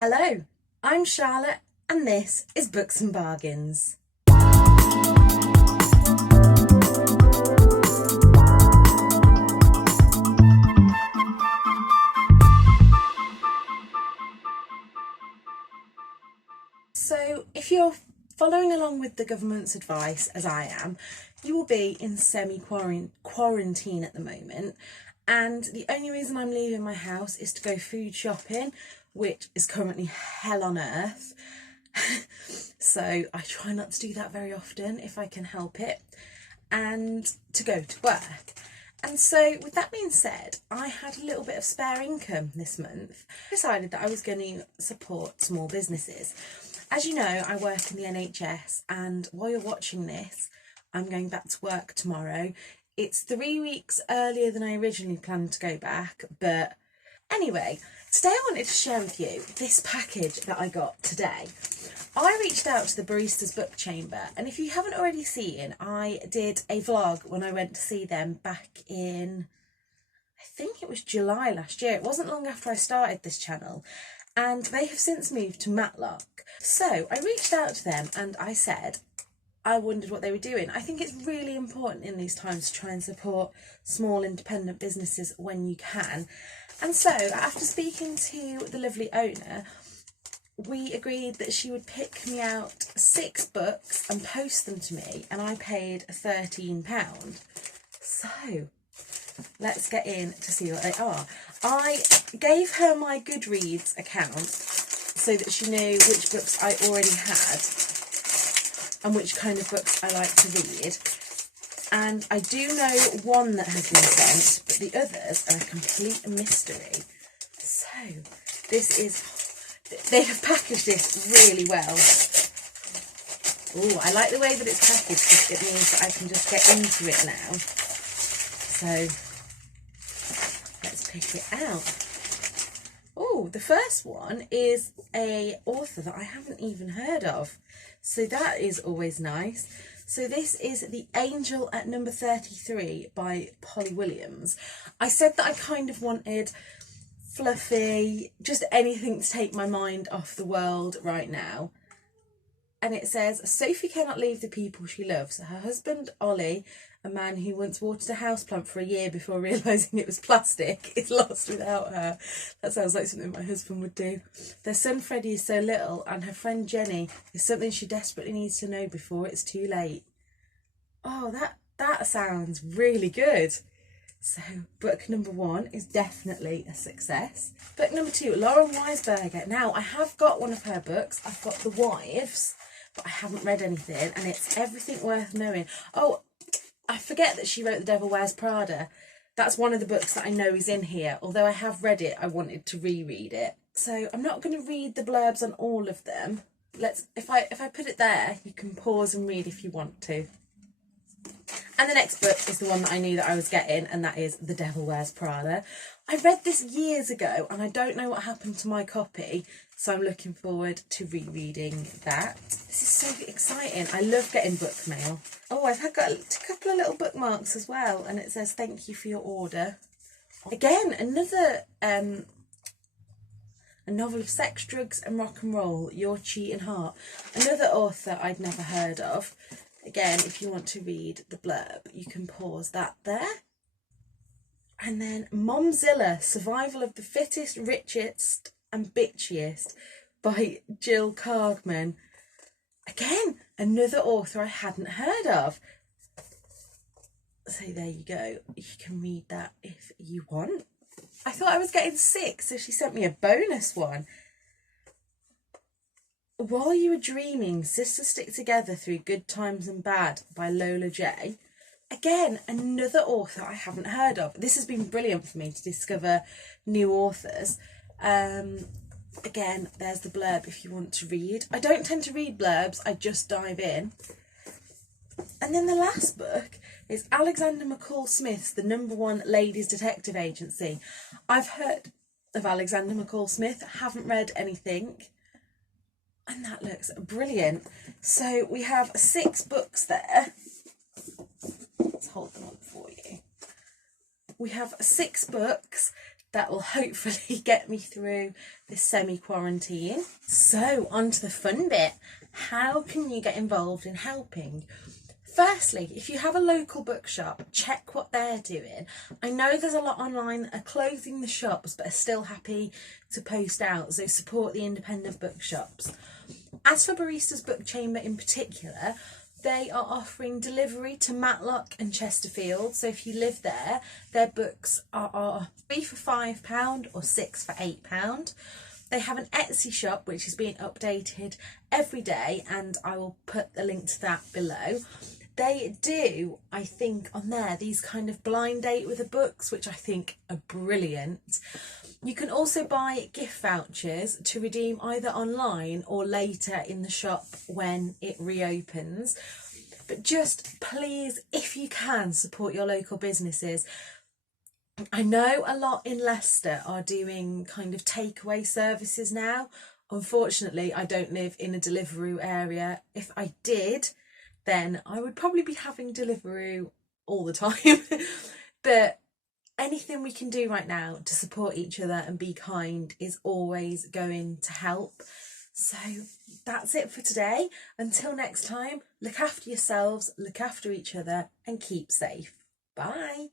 Hello, I'm Charlotte and this is Books and Bargains. So if you're following along with the government's advice, as I am, you will be in semi-quarantine at the moment, and the only reason I'm leaving my house is to go food shopping, which is currently hell on earth. So I try not to do that very often if I can help it, and to go to work. And so with that being said, I had a little bit of spare income this month. I decided that I was going to support small businesses. As you know, I work in the NHS, and while you're watching this, I'm going back to work tomorrow. It's 3 weeks earlier than I originally planned to go back, but anyway, today I wanted to share with you this package that I got today. I reached out to the Barristers Book Chamber, and if you haven't already seen, I did a vlog when I went to see them back in, I think it was July last year. It wasn't long after I started this channel, and they have since moved to Matlock. So I reached out to them and I said I wondered what they were doing. I think it's really important in these times to try and support small independent businesses when you can. And so after speaking to the lovely owner, we agreed that she would pick me out 6 books and post them to me, and I paid £13. So let's get in to see what they are. I gave her my Goodreads account so that she knew which books I already had and which kind of books I like to read. And I do know one that has been sent, but the others are a complete mystery. So this is, they have packaged this really well. Oh, I like the way that it's packaged because it means that I can just get into it now. So let's pick it out. Oh, the first one is a author that I haven't even heard of. So that is always nice. So this is The Angel at Number 33 by Polly Williams. I said that I kind of wanted fluffy, just anything to take my mind off the world right now. And it says, Sophie cannot leave the people she loves. Her husband, Ollie, a man who once watered a houseplant for a year before realising it was plastic, is lost without her. That sounds like something my husband would do. Their son Freddie is so little, and her friend Jenny is something she desperately needs to know before it's too late. Oh, that sounds really good. So book number 1 is definitely a success. Book number 2, Lauren Weisberger. Now, I have got one of her books. I've got The Wives, but I haven't read anything, and it's Everything Worth Knowing. Oh, I forget that she wrote The Devil Wears Prada. That's one of the books that I know is in here. Although I have read it, I wanted to reread it. So I'm not going to read the blurbs on all of them. If I put it there, you can pause and read if you want to. And the next book is the one that I knew that I was getting, and that is The Devil Wears Prada. I read this years ago, and I don't know what happened to my copy, so I'm looking forward to rereading that. This is so exciting. I love getting book mail. Oh, I've got a couple of little bookmarks as well, and it says, thank you for your order. Again, another a novel of sex, drugs and rock and roll, Your Cheating Heart. Another author I'd never heard of. Again, if you want to read the blurb, you can pause that there. And then Momzilla, Survival of the Fittest, Richest and Bitchiest by Jill Cargman. Again, another author I hadn't heard of. So there you go. You can read that if you want. I thought I was getting 6, so she sent me a bonus one. While You Were Dreaming, Sisters Stick Together Through Good Times and Bad by Lola J. Again, another author I haven't heard of. This has been brilliant for me to discover new authors. Again, there's the blurb if you want to read. I don't tend to read blurbs, I just dive in. And then the last book is Alexander McCall Smith's The #1 Ladies Detective Agency. I've heard of Alexander McCall Smith, haven't read anything. And that looks brilliant. So we have 6 books there. Let's hold them up for you. We have 6 books that will hopefully get me through this semi-quarantine. So on to the fun bit. How can you get involved in helping? Firstly, if you have a local bookshop, check what they're doing. I know there's a lot online that are closing the shops but are still happy to post out, so support the independent bookshops. As for Barristers Book Chamber in particular, they are offering delivery to Matlock and Chesterfield, so if you live there, their books are 3 for £5 or 6 for £8. They have an Etsy shop which is being updated every day, and I will put the link to that below. They do, I think, on there, these kind of blind date with the books, which I think are brilliant. You can also buy gift vouchers to redeem either online or later in the shop when it reopens. But just please, if you can, support your local businesses. I know a lot in Leicester are doing kind of takeaway services now. Unfortunately, I don't live in a Deliveroo area. If I did, then I would probably be having Deliveroo all the time. But anything we can do right now to support each other and be kind is always going to help. So that's it for today. Until next time, look after yourselves, look after each other, and keep safe. Bye.